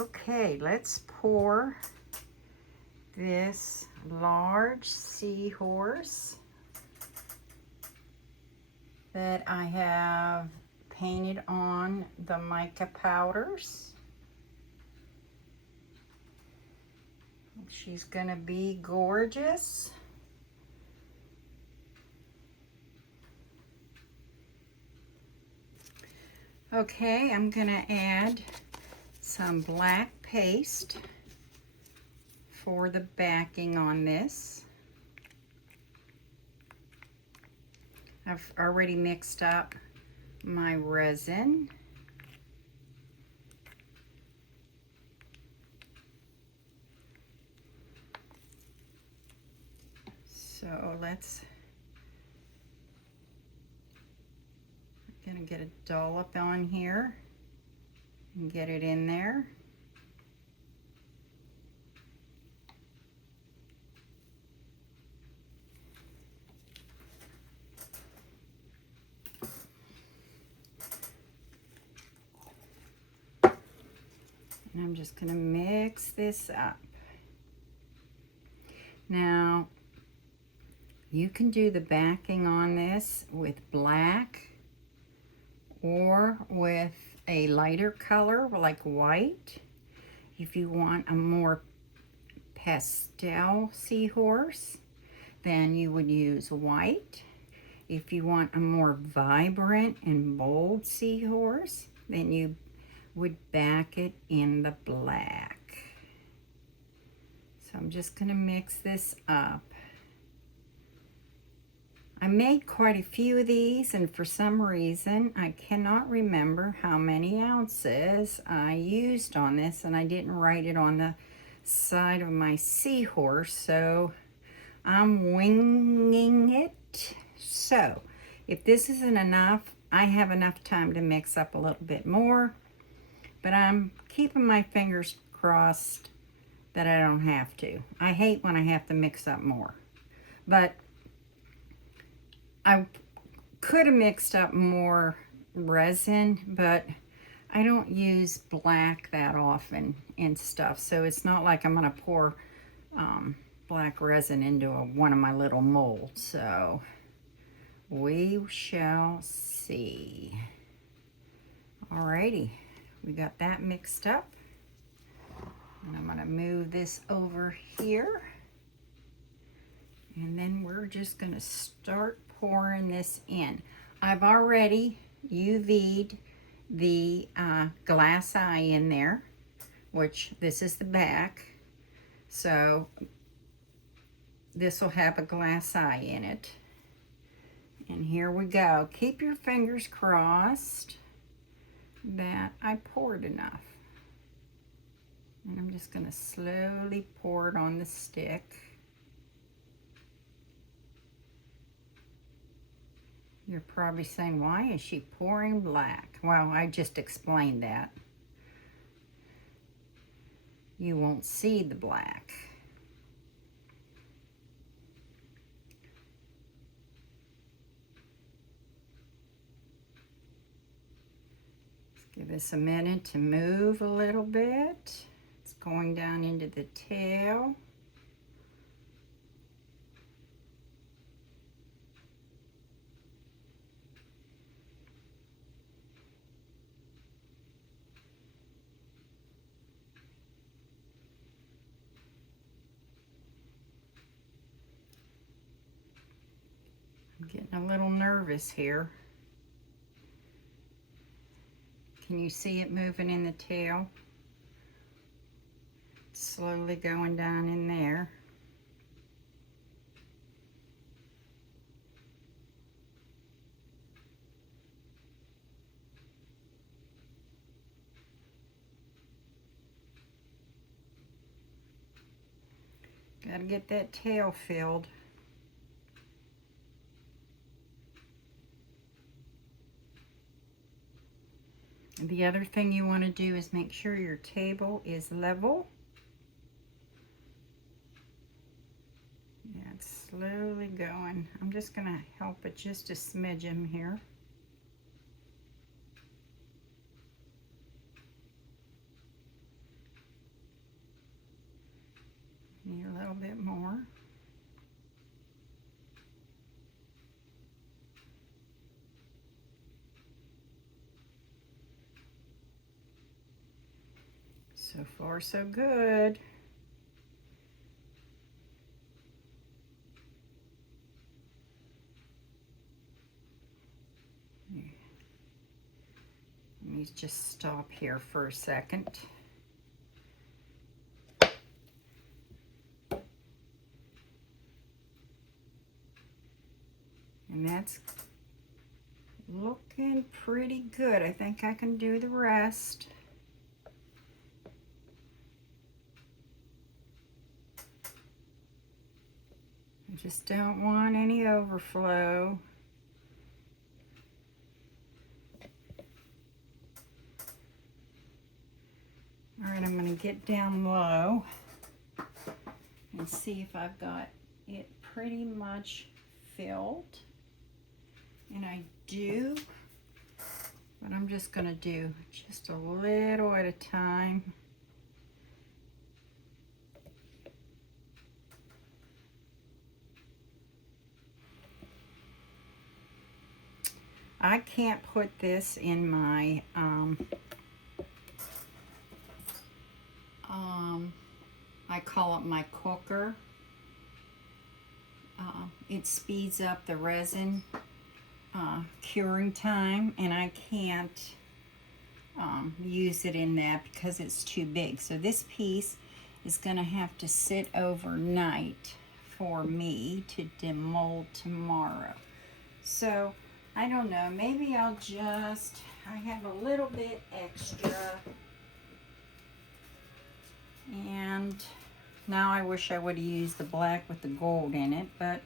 Okay, let's pour this large seahorse that I have painted on the mica powders. She's gonna be gorgeous. Okay, I'm gonna add some black paste for the backing on this. I've already mixed up my resin. So I'm gonna get a dollop on here and get it in there. And I'm just gonna mix this up. Now, you can do the backing on this with black or with a lighter color like white. If you want a more pastel seahorse, then you would use white. If you want a more vibrant and bold seahorse, then you would back it in the black. So I'm just gonna mix this up. I made quite a few of these, and for some reason I cannot remember how many ounces I used on this, and I didn't write it on the side of my seahorse, so I'm winging it. So if this isn't enough, I have enough time to mix up a little bit more, but I'm keeping my fingers crossed that I don't have to. I hate when I have to mix up more, but I could have mixed up more resin, but I don't use black that often and stuff, so it's not like I'm gonna pour black resin into one of my little molds. So we shall see. Alrighty, we got that mixed up, and I'm gonna move this over here, and then we're just gonna start pouring this in. I've already UV'd the glass eye in there, which this is the back, so this will have a glass eye in it. And here we go. Keep your fingers crossed that I poured enough. And I'm just gonna slowly pour it on the stick. You're probably saying, why is she pouring black? Well, I just explained that. You won't see the black. Let's give this a minute to move a little bit. It's going down into the tail. I'm getting a little nervous here. Can you see it moving in the tail? Slowly going down in there. Gotta get that tail filled. The other thing you want to do is make sure your table is level. Yeah, it's slowly going. I'm just going to help it just a smidgen here. So far, so good. Let me just stop here for a second. And that's looking pretty good. I think I can do the rest. I just don't want any overflow. All right, I'm going to get down low and see if I've got it pretty much filled. And I do, but I'm just going to do just a little at a time. I can't put this in my I call it my cooker. It speeds up the resin curing time, and I can't use it in that because it's too big. So this piece is going to have to sit overnight for me to demold tomorrow. So I don't know, maybe I have a little bit extra, and now I wish I would have used the black with the gold in it, but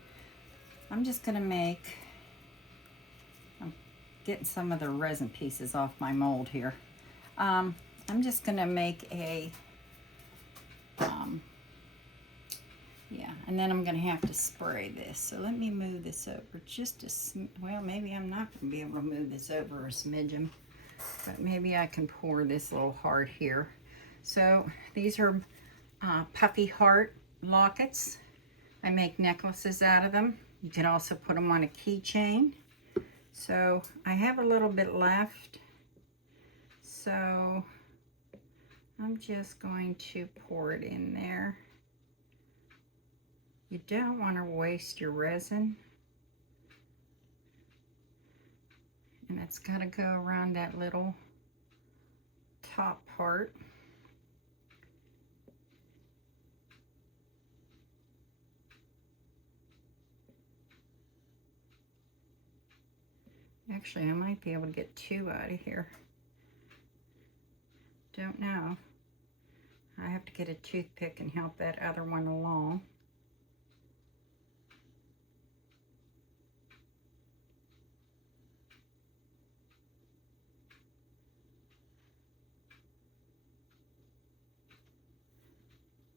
I'm just going to I'm getting some of the resin pieces off my mold here. I'm just going to make a, and then I'm going to have to spray this. So let me move this over just well, maybe I'm not going to be able to move this over a smidgen, but maybe I can pour this little heart here. So these are puffy heart lockets. I make necklaces out of them. You can also put them on a keychain. So I have a little bit left. So I'm just going to pour it in there. You don't want to waste your resin. And it's got to go around that little top part. Actually, I might be able to get 2 out of here. Don't know. I have to get a toothpick and help that other one along.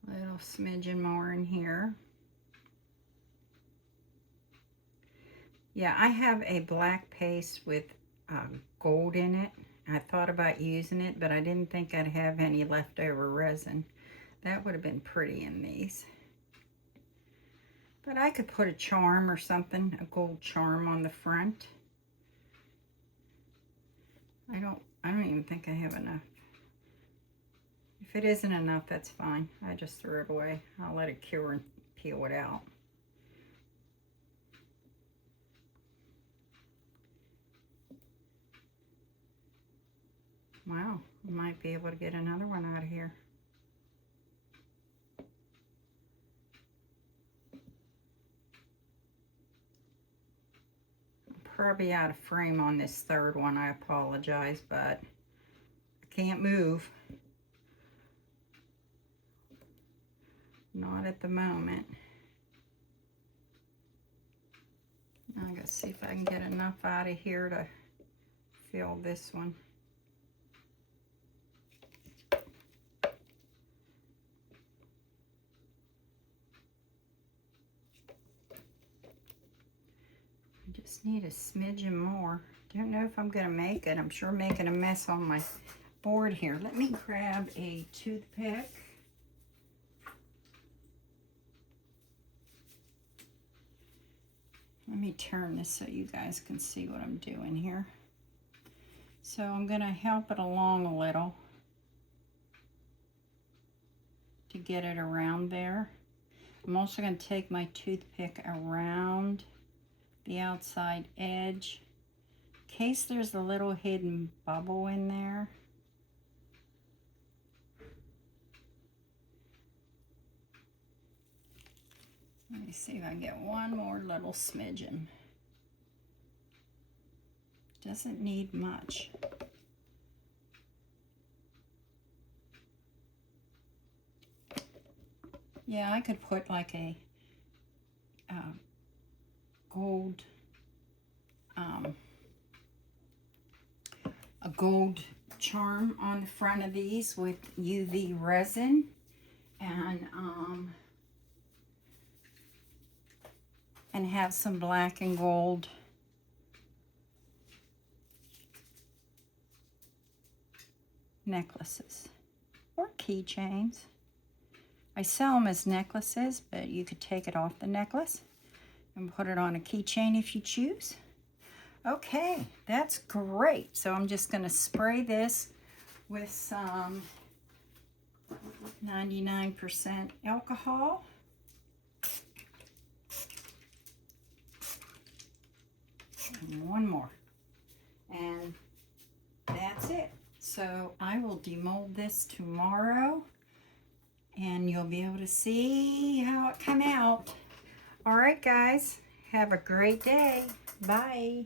Little smidgen more in here. Yeah, I have a black paste with gold in it. I thought about using it, but I didn't think I'd have any leftover resin. That would have been pretty in these. But I could put a charm or something, a gold charm on the front. I don't even think I have enough. If it isn't enough, that's fine. I just threw it away. I'll let it cure and peel it out. Wow, I might be able to get another one out of here. I'm probably out of frame on this third one. I apologize, but I can't move. Not at the moment. I gotta see if I can get enough out of here to fill this one. Just need a smidgen more. Don't know if I'm gonna make it. I'm sure making a mess on my board here. Let me grab a toothpick. Let me turn this so you guys can see what I'm doing here. So I'm gonna help it along a little. get it around there. I'm also going to take my toothpick around the outside edge in case there's a little hidden bubble in there. Let me see if I can get one more little smidgen. Doesn't need much. Yeah, I could put like a gold charm on the front of these with UV resin, and have some black and gold necklaces or keychains. I sell them as necklaces, but you could take it off the necklace and put it on a keychain if you choose. Okay, that's great. So I'm just going to spray this with some 99% alcohol. And one more. And that's it. So I will demold this tomorrow, and you'll be able to see how it came out. All right, guys. Have a great day. Bye.